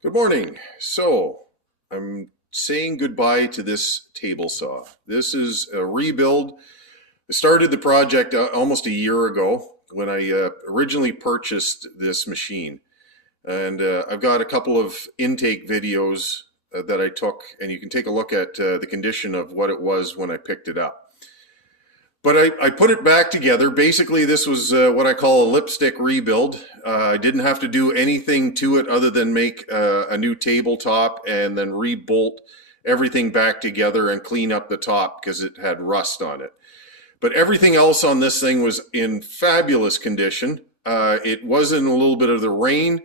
Good morning. So I'm saying goodbye to this table saw. This is a rebuild. I started the project almost a year ago when I originally purchased this machine. And I've got a couple of intake videos that I took, and you can take a look at the condition of what it was when I picked it up. But I put it back together. Basically, this was what I call a lipstick rebuild. I didn't have to do anything to it other than make a new tabletop and then re-bolt everything back together and clean up the top because it had rust on it. But everything else on this thing was in fabulous condition. It was in a little bit of the rain,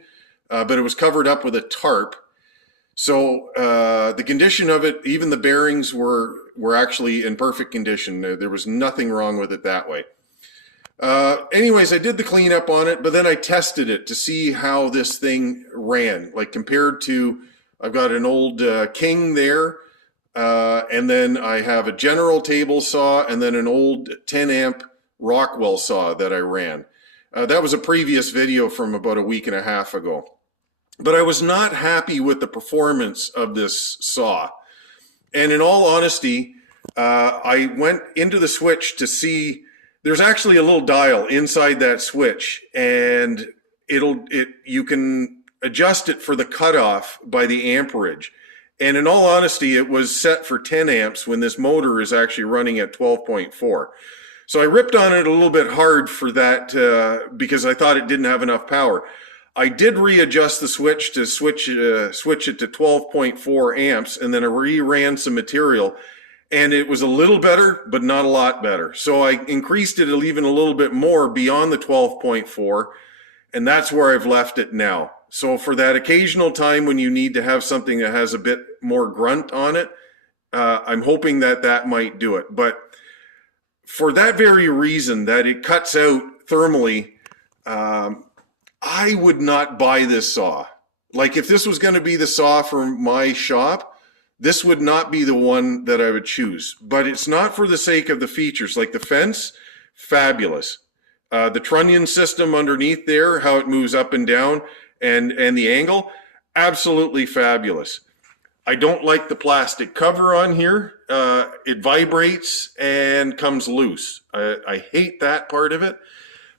but it was covered up with a tarp. So the condition of it, even the bearings were actually in perfect condition. There was nothing wrong with it that way. Anyways, I did the cleanup on it, but then I tested it to see how this thing ran, like compared to, I've got an old King there, and then I have a General table saw, and then an old 10 amp Rockwell saw that I ran. That was a previous video from about a week and a half ago. But I was not happy with the performance of this saw. And in all honesty, I went into the switch to see, there's actually a little dial inside that switch, and you can adjust it for the cutoff by the amperage. And in all honesty, it was set for 10 amps when this motor is actually running at 12.4. So I ripped on it a little bit hard for that because I thought it didn't have enough power. I did readjust the switch to switch it to 12.4 amps, and then I re-ran some material, and it was a little better, but not a lot better. So I increased it even a little bit more beyond the 12.4, and that's where I've left it now. So for that occasional time when you need to have something that has a bit more grunt on it, I'm hoping that might do it. But for that very reason, that it cuts out thermally, I would not buy this saw. Like, if this was going to be the saw for my shop, this would not be the one that I would choose. But it's not for the sake of the features. Like the fence, fabulous. The trunnion system underneath there, how it moves up and down, and the angle, absolutely fabulous. I don't like the plastic cover on here. It vibrates and comes loose. I hate that part of it.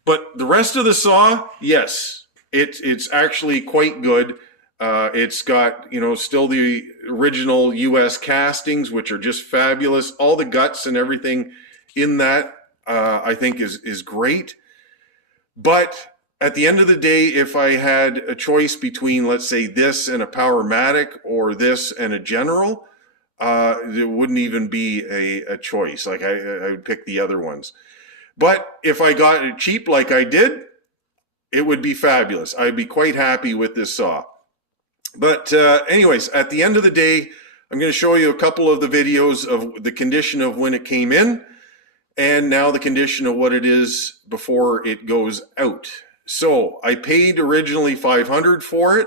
But the rest of the saw, yes, it's actually quite good. It's got, still the original US castings, which are just fabulous. All the guts and everything in that, I think is great. But at the end of the day, if I had a choice between, let's say, this and a Powermatic or this and a General, there wouldn't even be a choice. Like I would pick the other ones. But if I got it cheap like I did, it would be fabulous. I'd be quite happy with this saw. But anyways, at the end of the day, I'm going to show you a couple of the videos of the condition of when it came in, and now the condition of what it is before it goes out. So I paid originally $500 for it.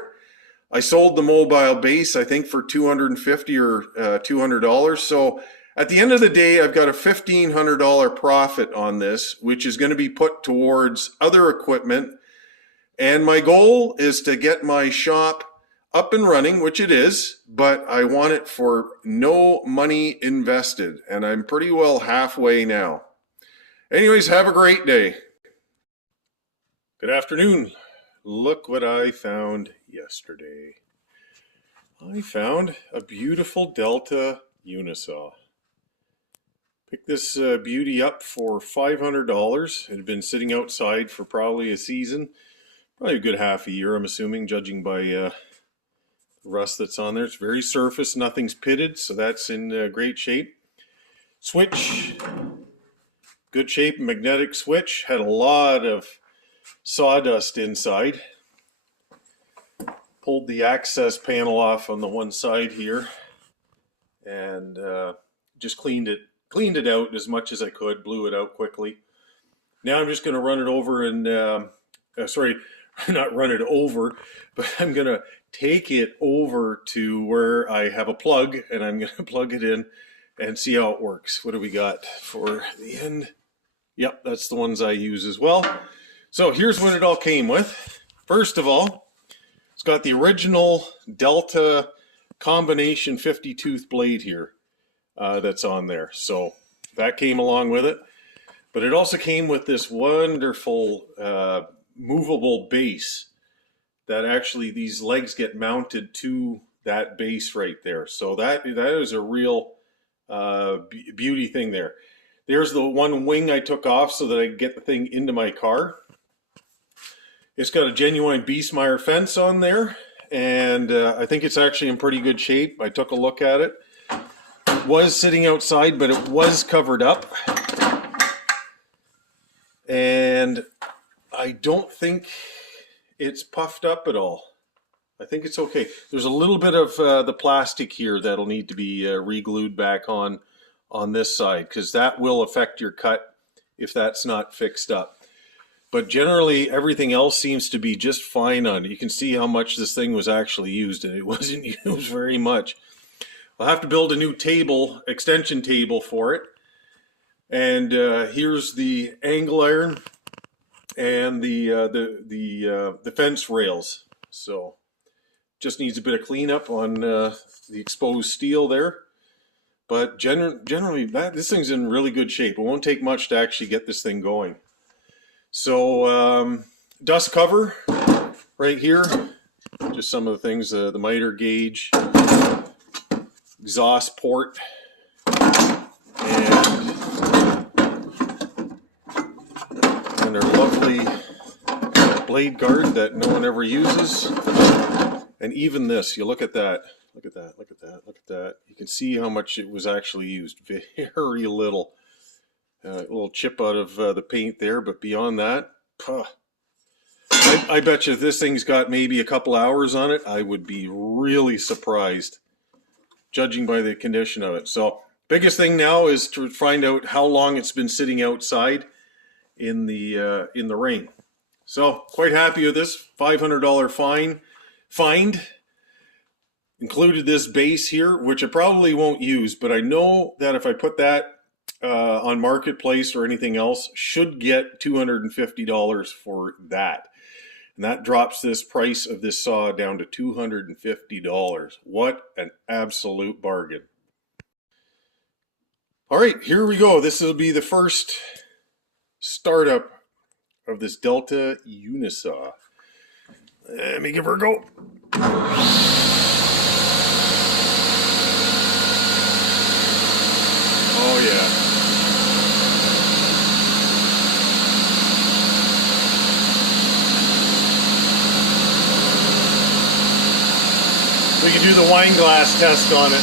I sold the mobile base, I think, for $250 or $200. So at the end of the day, I've got a $1,500 profit on this, which is going to be put towards other equipment. And my goal is to get my shop up and running, which it is, but I want it for no money invested. And I'm pretty well halfway now. Anyways, have a great day. Good afternoon. Look what I found yesterday. I found a beautiful Delta Unisaw. Picked this beauty up for $500. It had been sitting outside for probably a season, probably a good half a year, I'm assuming, judging by the rust that's on there. It's very surface, nothing's pitted, so that's in great shape. Switch, good shape, magnetic switch. Had a lot of sawdust inside. Pulled the access panel off on the one side here, and just cleaned it out as much as I could, blew it out quickly. Now I'm just going to run it over and, sorry, not run it over, but I'm going to take it over to where I have a plug, and I'm going to plug it in and see how it works. What do we got for the end? Yep, that's the ones I use as well. So here's what it all came with. First of all, It's got the original Delta combination 50 tooth blade here that's on there. So that came along with it. But it also came with this wonderful movable base that actually these legs get mounted to that base right there. So that is a real beauty thing there. There's the one wing I took off so that I could get the thing into my car. It's got a genuine Beastmeyer fence on there, and I think it's actually in pretty good shape. I took a look at it. It was sitting outside, but it was covered up. And I don't think it's puffed up at all. I think it's okay. There's a little bit of the plastic here that'll need to be re-glued back on this side, because that will affect your cut if that's not fixed up. But generally, everything else seems to be just fine on it. You can see how much this thing was actually used, and it wasn't used very much. I'll have to build a new table, extension table for it. And here's the angle iron and the fence rails. So just needs a bit of cleanup on the exposed steel there. But generally, this thing's in really good shape. It won't take much to actually get this thing going. So dust cover right here, just some of the things, the miter gauge, exhaust port, and our lovely blade guard that no one ever uses. And even this, you look at that, look at that, look at that, look at that. You can see how much it was actually used, very little. A little chip out of the paint there, but beyond that, I bet you if this thing's got maybe a couple hours on it, I would be really surprised, judging by the condition of it. So biggest thing now is to find out how long it's been sitting outside in the rain. So quite happy with this $500 find. Included this base here, which I probably won't use, but I know that if I put that on Marketplace or anything else, should get $250 for that. And that drops this price of this saw down to $250. What an absolute bargain. All right, here we go. This will be the first startup of this Delta Unisaw. Let me give her a go. Oh yeah. We can do the wine glass test on it.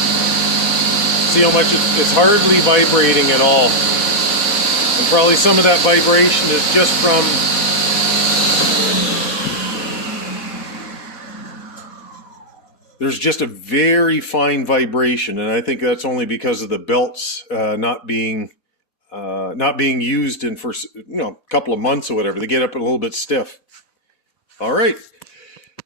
See how much it's hardly vibrating at all. And probably some of that vibration is just from there's just a very fine vibration, and I think that's only because of the belts not being used in for a couple of months or whatever. They get up a little bit stiff. All right.